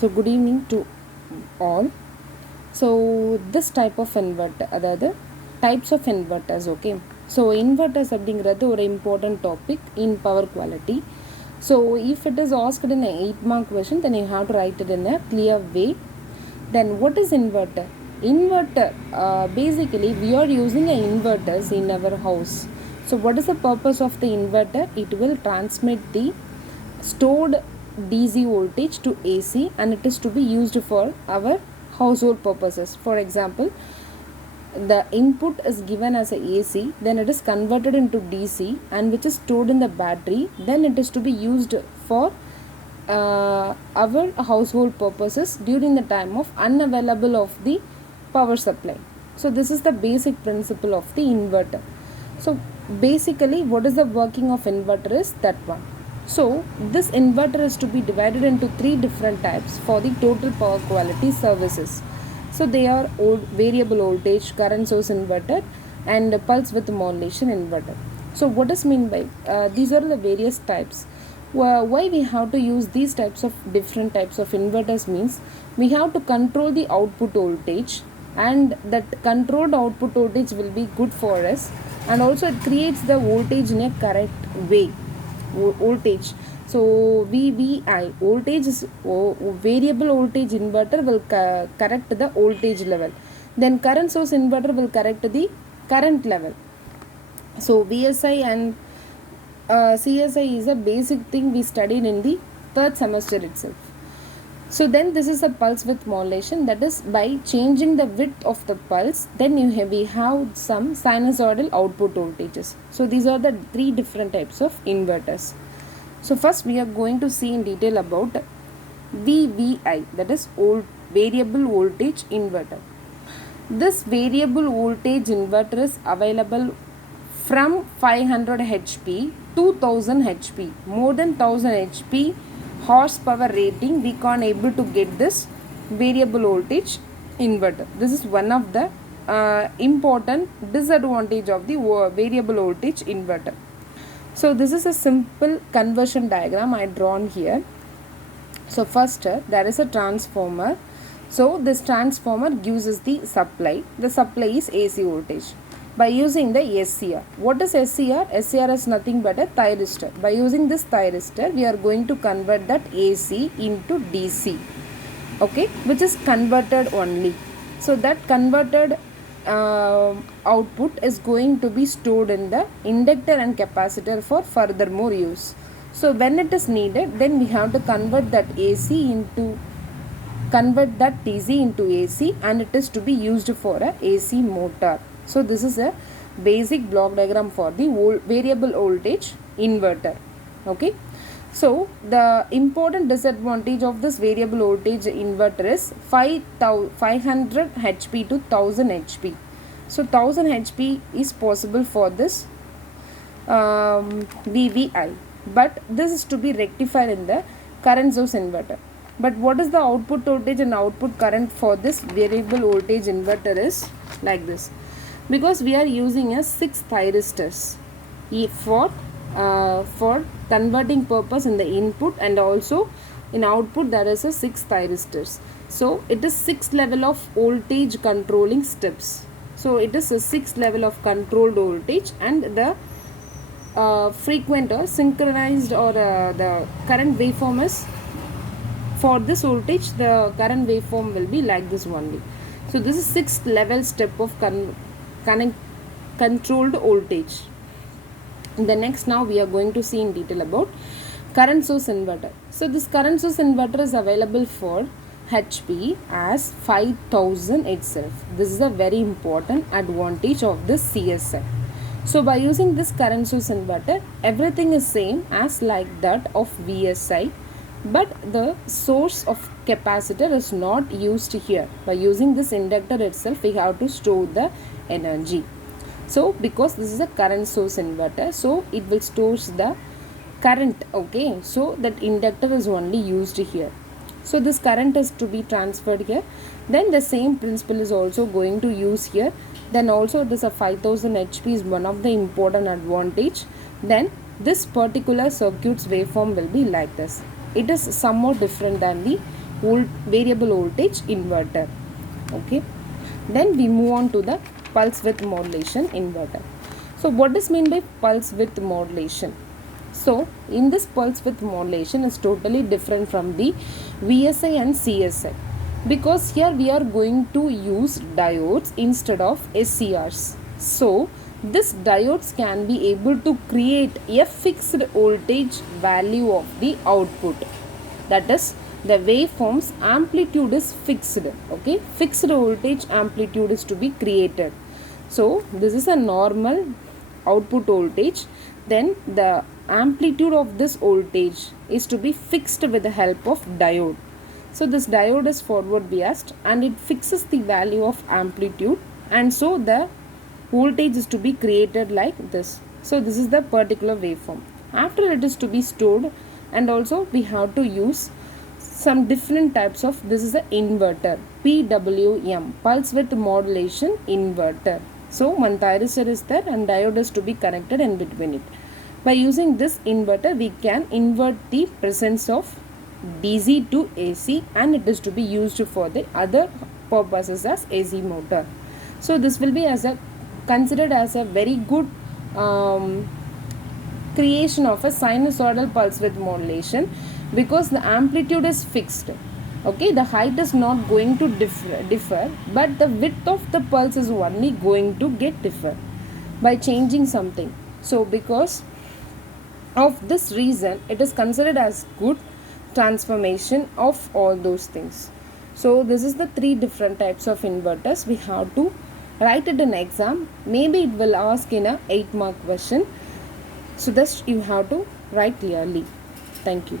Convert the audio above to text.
So good evening to all. So this type of inverter, அதாவது types of inverters, okay. So inverters அப்படிங்கிறது ஒரு important topic in power quality. So if it is asked in a 8-mark question, then you have to write it in a clear way. Then what is inverter? Inverter, basically we are using a inverters in our house. So what is the purpose of the inverter? It will transmit the stored DC voltage to AC, and it is to be used for our household purposes. For example, the input is given as a AC, then it is converted into DC and which is stored in the battery, then it is to be used for our household purposes during the time of unavailable of the power supply. So this is the basic principle of the inverter. So basically what is the working of inverter is that one. So this inverter is to be divided into 3 different types for the total power quality services. So they are variable voltage, current source inverter, and pulse width modulation inverter. So what is mean by these are the various types. Why we have to use these types of different types of inverters means we have to control the output voltage, and that controlled output voltage will be good for us, and also it creates the voltage in a correct way. Voltage, so VVI, voltage is variable voltage inverter will correct the voltage level, then current source inverter will correct the current level. So VSI and CSI is a basic thing we studied in the 3rd semester itself. So then this is a pulse width modulation, that is by changing the width of the pulse, then we have some sinusoidal output voltages. So these are the 3 different types of inverters. So first we are going to see in detail about VVI, that is variable voltage inverter. This variable voltage inverter is available from 500 HP to 1000 HP. More than 1000 HP horsepower rating we can't able to get this variable voltage inverter. This is one of the important disadvantage of the variable voltage inverter. So this is a simple conversion diagram I drawn here. So first there is a transformer. So this transformer gives us the supply. The supply is AC voltage by using the SCR. What is SCR? SCR is nothing but a thyristor. By using this thyristor, we are going to convert that AC into DC, okay, which is converted only. So that converted output is going to be stored in the inductor and capacitor for furthermore use. So when it is needed, then we have to convert that DC into AC, and it is to be used for a AC motor. So this is a basic block diagram for the variable voltage inverter, okay. So the important disadvantage of this variable voltage inverter is 500 HP to 1000 HP. So 1000 HP is possible for this VVI, but this is to be rectified in the current source inverter. But what is the output voltage and output current for this variable voltage inverter is like this. Because we are using a 6 thyristors for converting purpose in the input, and also in output there is a 6 thyristors. So it is 6 level of voltage controlling steps. So it is a 6 level of controlled voltage, and the frequent or synchronized or the current waveform is for this voltage, the current waveform will be like this only. So this is 6th level step of controlled voltage. The next, now we are going to see in detail about current source inverter. So this current source inverter is available for HP as 5000 itself. This is a very important advantage of this CSI. So by using this current source inverter, everything is same as like that of VSI, but the source of capacitor is not used here. By using this inductor itself, we have to store the energy. So because this is a current source inverter, so it will store the current, okay. So that inductor is only used here. So this current is to be transferred here. Then the same principle is also going to use here. Then also this a 5000 HP is one of the important advantage. Then this particular circuit's waveform will be like this. It is somewhat different than the variable voltage inverter. Okay, then we move on to the pulse width modulation inverter. So what is meant by pulse width modulation? So in this pulse width modulation is totally different from the VSI and CSI, because here we are going to use diodes instead of SCRs. So this diodes can be able to create a fixed voltage value of the output. That is, the waveform's amplitude is fixed. Okay, fixed voltage amplitude is to be created. So this is a normal output voltage, then the amplitude of this voltage is to be fixed with the help of diode. So this diode is forward biased and it fixes the value of amplitude, and so the voltage is to be created like this. So this is the particular waveform. After it is to be stored, and also we have to use some different types of, this is the inverter, PWM, pulse width modulation inverter. So one thyristor is there and diode is to be connected in between it. By using this inverter, we can invert the presence of DC to AC, and it is to be used for the other purposes as AC motor. So this will be as a considered as a very good creation of a sinusoidal pulse width modulation, because the amplitude is fixed. Okay, the height is not going to differ, but the width of the pulse is only going to get differ by changing something. So because of this reason, it is considered as good transformation of all those things. So this is the three different types of inverters. We have to write it in exam. Maybe it will ask in a 8-mark question. So thus you have to write clearly. Thank you.